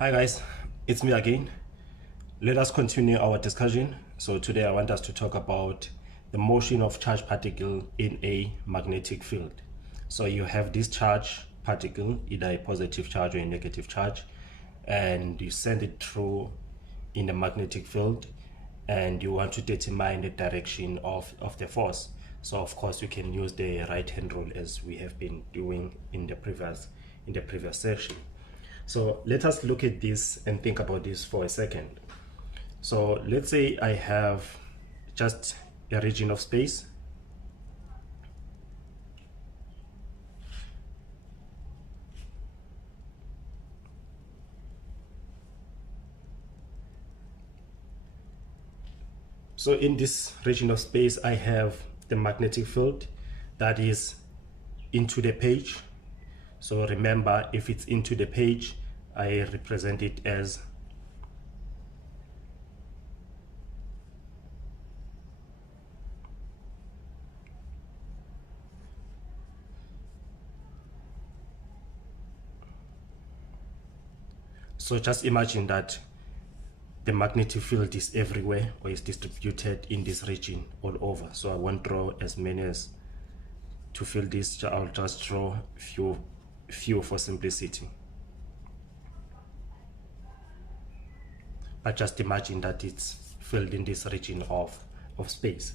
Hi guys, it's me again. Let us continue our discussion. So today I want us to talk about the motion of charged particle in a magnetic field. So you have this charge particle, either a positive charge or a negative charge, and you send it through in the magnetic field, and you want to determine the direction of the force. So of course you can use the right hand rule as we have been doing in the previous section. So let us look at this and think about this for a second. So let's say I have just a region of space. So in this region of space, I have the magnetic field that is into the page. So remember, if it's into the page, I represent it as so just imagine that the magnetic field is everywhere, or is distributed in this region all over. So I won't draw as many as to fill this. I'll just draw few for simplicity. But just imagine that it's filled in this region of space.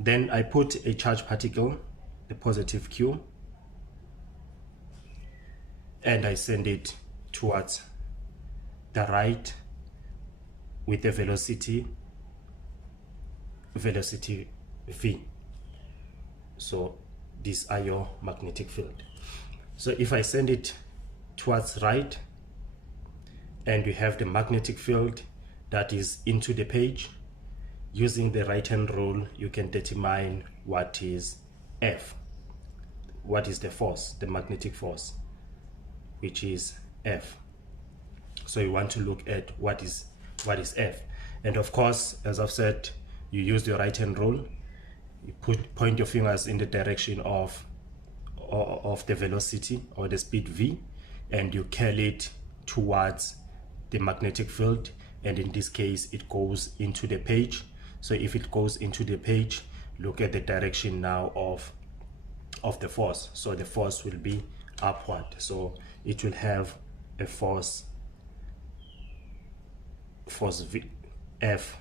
Then I put a charged particle, the positive Q, and I send it towards the right with the velocity V. So these are your magnetic field. So if I send it towards right, and you have the magnetic field that is into the page, using the right hand rule you can determine what is F, what is the force, the magnetic force, which is F. So you want to look at what is F, and of course, as I've said, you use your right hand rule. You point your fingers in the direction of the velocity or the speed V, and you curl it towards the magnetic field, and in this case it goes into the page. So if it goes into the page, look at the direction now of the force. So the force will be upward, so it will have a force V, F,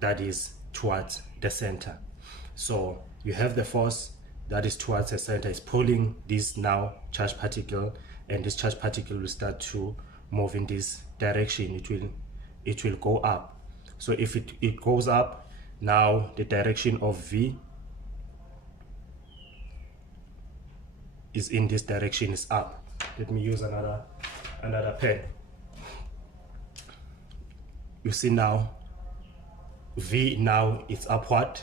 that is towards the center. So you have the force that is towards the center is pulling this now charged particle, and this charged particle will start to move in this direction. It will go up. So if it goes up, now the direction of V is in this direction, is up. Let me use another pen. You see now V now it's upward.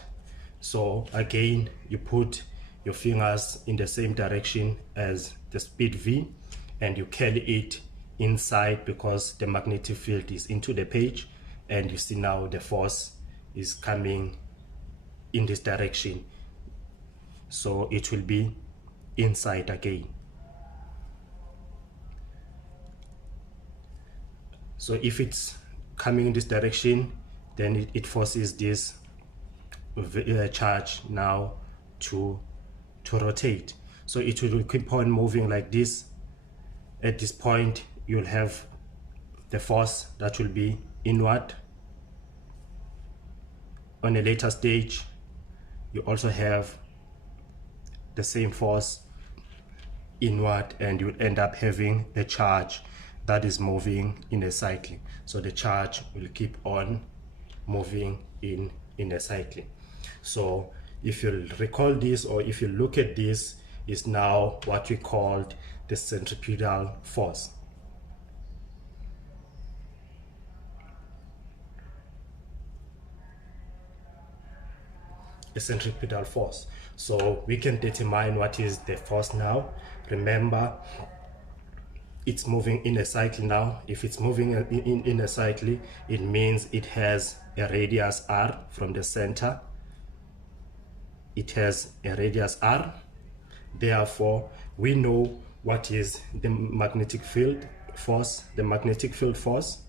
So again, you put your fingers in the same direction as the speed V, and you curl it inside because the magnetic field is into the page, and you see now the force is coming in this direction, so it will be inside again. So if it's coming in this direction, then it forces this charge now to rotate. So it will keep on moving like this. At this point, you'll have the force that will be inward. On a later stage, you also have the same force inward, and you'll end up having the charge that is moving in a cycle. So the charge will keep on moving in a cycle. So if you recall this, or if you look at this, is now what we called the centripetal force. A centripetal force. So we can determine what is the force now. Remember, it's moving in a cycle now. If it's moving in a cycle, it means it has a radius r from the center. It has a radius r. Therefore, we know what is the magnetic field force. The magnetic field force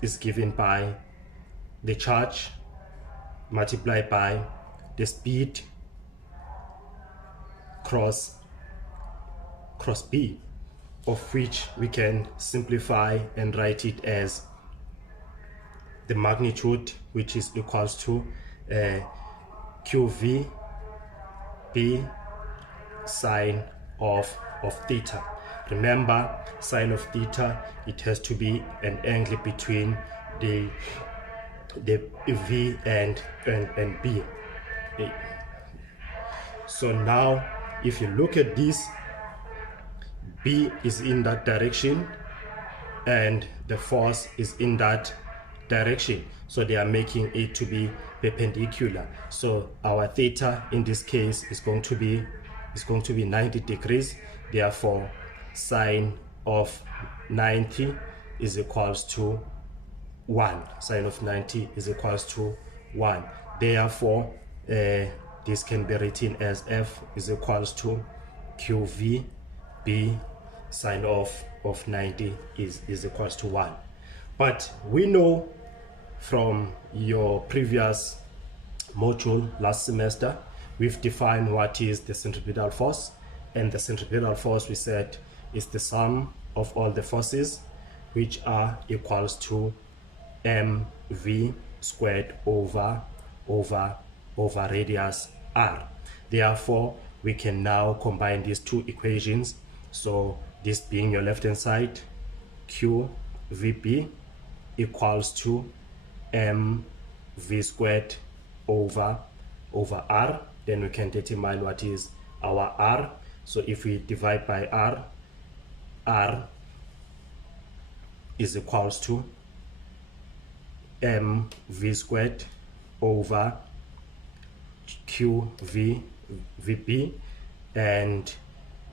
is given by the charge multiplied by the speed cross B, of which we can simplify and write it as the magnitude, which is equals to QV B sine of theta. Remember, sine of theta, it has to be an angle between the V and B. So now if you look at this, B is in that direction and the force is in that direction, so they are making it to be perpendicular. So our theta in this case is going to be 90 degrees. Therefore sine of 90 is equals to 1. Sine of 90 is equals to 1. Therefore this can be written as F is equals to QV B sine of 90 is equals to 1. But we know from your previous module last semester, we've defined what is the centripetal force, and the centripetal force, we said, is the sum of all the forces, which are equals to mv squared over radius r. Therefore we can now combine these two equations. So this being your left hand side, qvb equals to mv squared over r. Then we can determine what is our r. So if we divide by r is equals to mv squared over qvb, and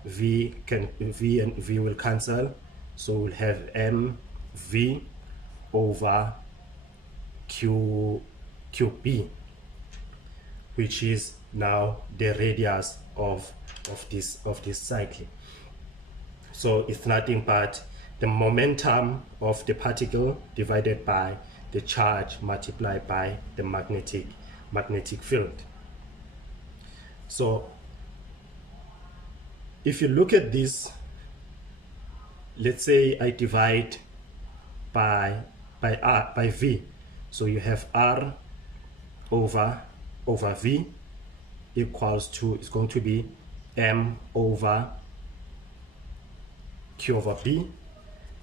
v and v will cancel, so we'll have mv over qb, which is now the radius of this cycle. So it's nothing but the momentum of the particle divided by the charge multiplied by the magnetic field. So if you look at this, let's say I divide by v, so you have r over v equals to, it's going to be m over q over b,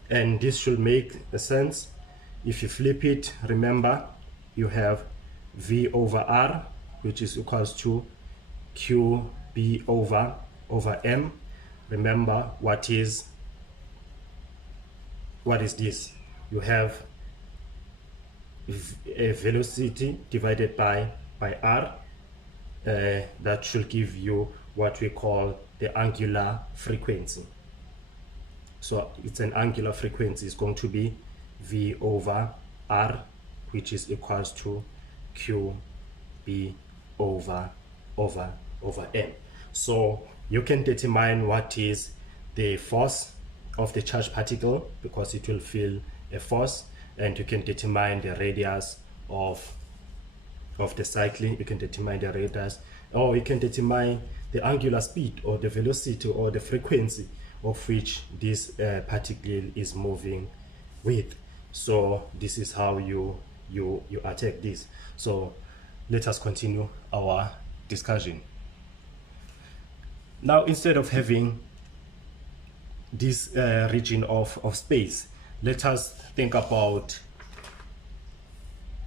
and this should make sense. If you flip it, remember you have v over r, which is equals to qb over m. Remember, what is this? You have a velocity divided by r. That should give you what we call the angular frequency. So it's an angular frequency. It's going to be v over r, which is equals to qb over m. So you can determine what is the force of the charged particle, because it will feel a force, and you can determine the radius of the cycling. You can determine the radius, or you can determine the angular speed or the velocity or the frequency of which this particle is moving with. So this is how you attack this. So let us continue our discussion. Now, instead of having this region of space, let us think about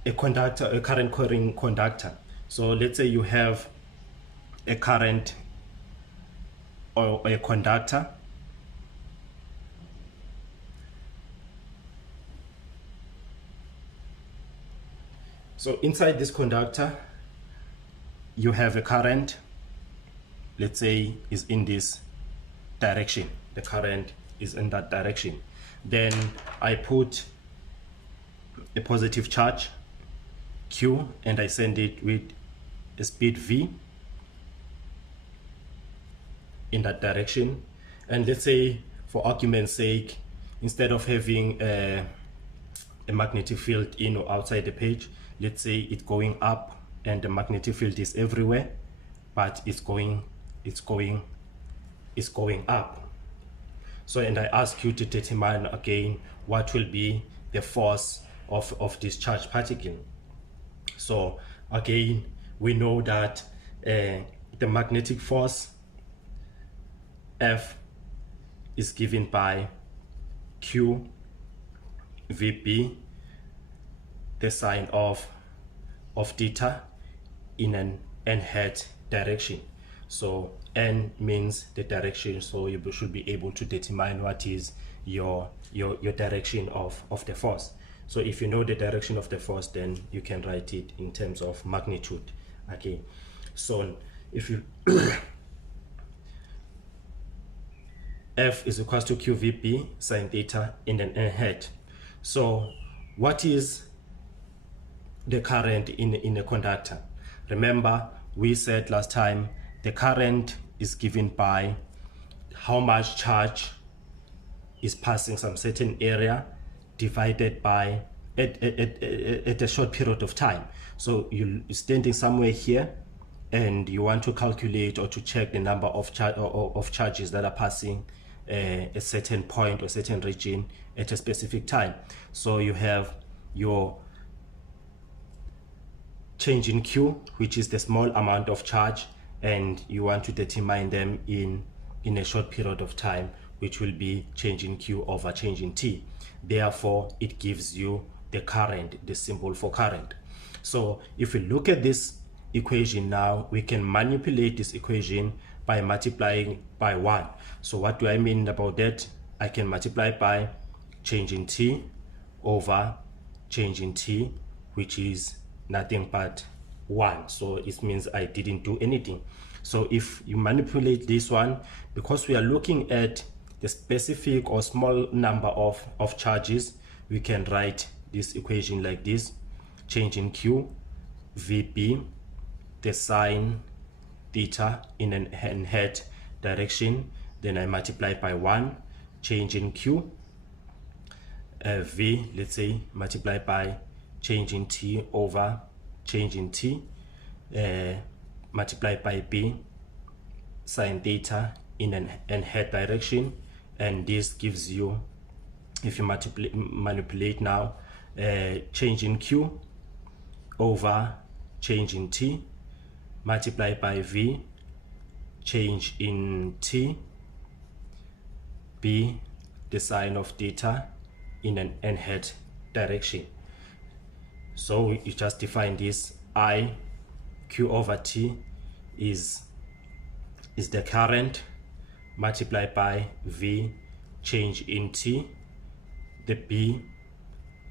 a conductor, a current carrying conductor. So let's say you have a current or a conductor, so inside this conductor you have a current, let's say is in this direction. The current is in that direction. Then I put a positive charge Q and I send it with a speed V in that direction, And let's say, for argument's sake, instead of having a magnetic field in or outside the page, let's say it's going up and the magnetic field is everywhere, but it's going up. So, and I ask you to determine again what will be the force of this charged particle. So again, we know that the magnetic force F is given by Q VB, the sine of theta, in an n hat direction. So n means the direction, so you should be able to determine what is your direction of the force. So if you know the direction of the force, then you can write it in terms of magnitude. Okay, so if you F is equals to QVB sine theta in an n hat. So what is the current in a conductor? Remember, we said last time the current is given by how much charge is passing some certain area divided by at a short period of time. So you're standing somewhere here and you want to calculate or to check the number of charges that are passing a certain point or certain region at a specific time. So you have your change in Q, which is the small amount of charge, and you want to determine them in a short period of time, which will be change in Q over change in T. Therefore, it gives you the current, the symbol for current. So if we look at this equation now, we can manipulate this equation by multiplying by 1. So what do I mean about that? I can multiply by change in T over change in T, which is nothing but 1. So it means I didn't do anything. So if you manipulate this one, because we are looking at the specific or small number of charges, we can write this equation like this: change in Q VB, the sine theta in an n hat direction, then I multiply by 1, change in Q V, let's say, multiply by change in T over change in T, multiply by B, sine theta in an n hat direction, and this gives you, if you manipulate now, change in Q over change in T, multiply by V, change in T, B, the sine of theta in an n hat direction. So you just define this: I Q over T is the current, multiplied by V, change in T, the B,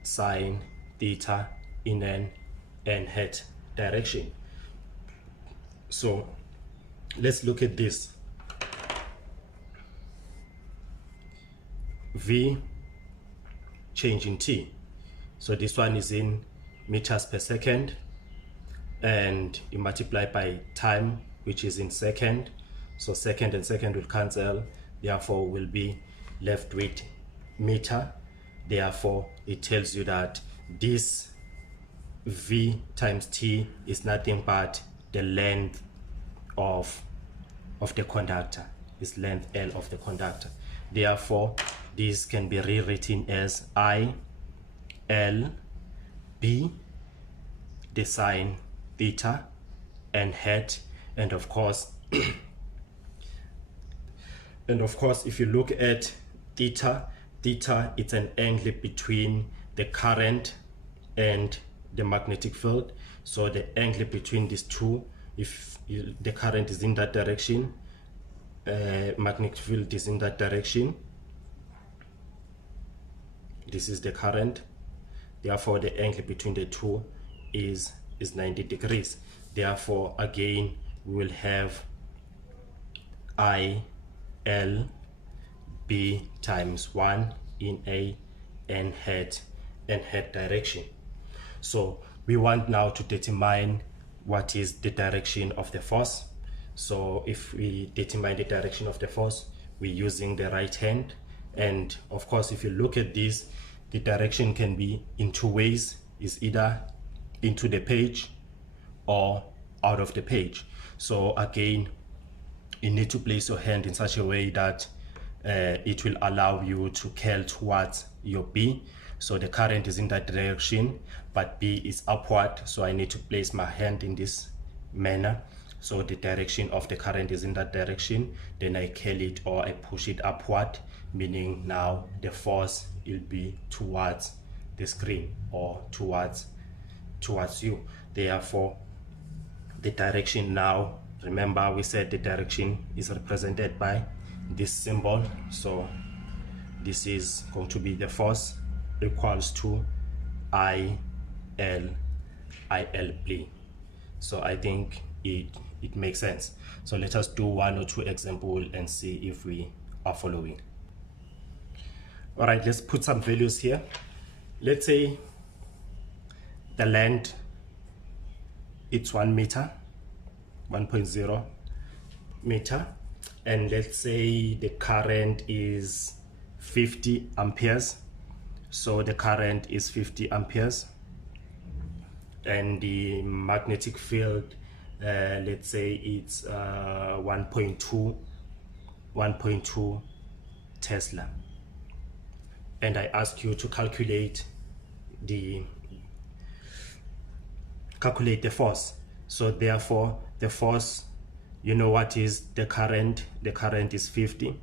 sine theta in an n hat direction. So let's look at this. V, change in T. So this one is in meters per second, and you multiply by time, which is in second. So second and second will cancel, therefore we'll be left with meter. Therefore it tells you that this V times T is nothing but the length of the conductor, is length L of the conductor. Therefore this can be rewritten as I L B, the sine theta n hat, and of course if you look at theta, it's an angle between the current and the magnetic field. So the angle between these two, if the current is in that direction, magnetic field is in that direction, this is the current, therefore the angle between the two is 90 degrees. Therefore again we will have I L B times 1 in a n hat direction. So we want now to determine what is the direction of the force. So if we determine the direction of the force, we're using the right hand. And of course, if you look at this, the direction can be in two ways. Is either into the page or out of the page. So again, you need to place your hand in such a way that it will allow you to curl towards your B. So the current is in that direction, but B is upward. So I need to place my hand in this manner. So the direction of the current is in that direction. Then I curl it or I push it upward, meaning now the force will be towards the screen or towards you. Therefore, the direction now, remember we said the direction is represented by this symbol. So this is going to be the force equals to ILB. So I think it makes sense. So let us do one or two examples and see if we are following. All right, let's put some values here. Let's say the length, it's 1 meter, 1.0 meter, and let's say the current is 50 amperes. So the current is 50 amperes, and the magnetic field, let's say it's 1.2 Tesla. And I ask you to calculate the force. So therefore the force, you know what is the current? The current is 50.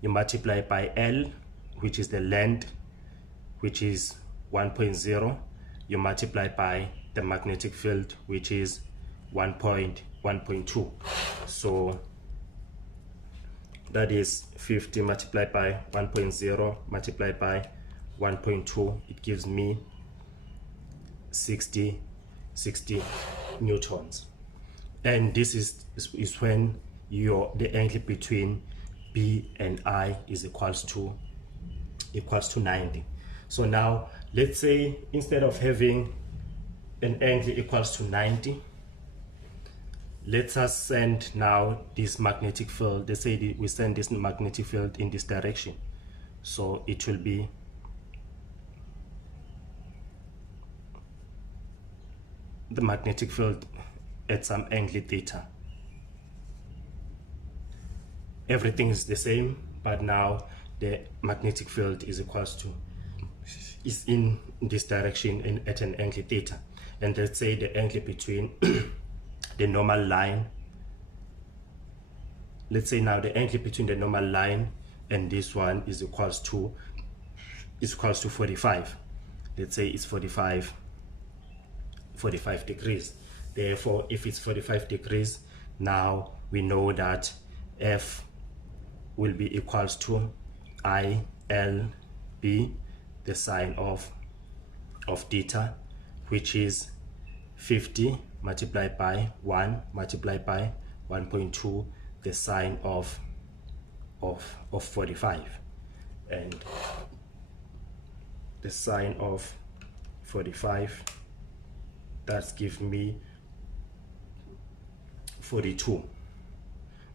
You multiply by L, which is the length, which is 1.0. You multiply by the magnetic field, which is 1.2. So that is 50 multiplied by 1.0 multiplied by 1.2. It gives me 60 newtons. And this is when the angle between B and I is equals to 90. So now let's say instead of having an angle equals to 90, let us send now this magnetic field. Let's say we send this magnetic field in this direction. So it will be the magnetic field at some angle theta. Everything is the same, but now the magnetic field is in this direction at an angle theta. And let's say the angle between the normal line, let's say now the angle between the normal line and this one is equals to 45. Let's say it's 45 degrees. Therefore, if it's 45 degrees, now we know that F will be equals to ILB, the sine of theta, which is 50 multiplied by 1 multiplied by 1.2, the sine of 45. And the sine of 45, that's give me 42.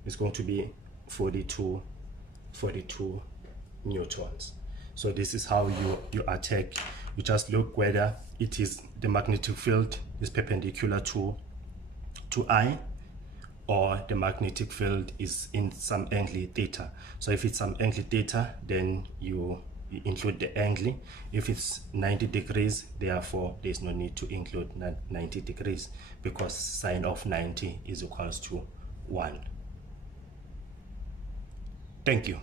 It's going to be 42 newtons. So this is how you attack. You just look whether it is the magnetic field is perpendicular to I, or the magnetic field is in some angle theta. So if it's some angle theta, then you include the angle. If it's 90 degrees, therefore there's no need to include 90 degrees, because sine of 90 is equals to 1. Thank you.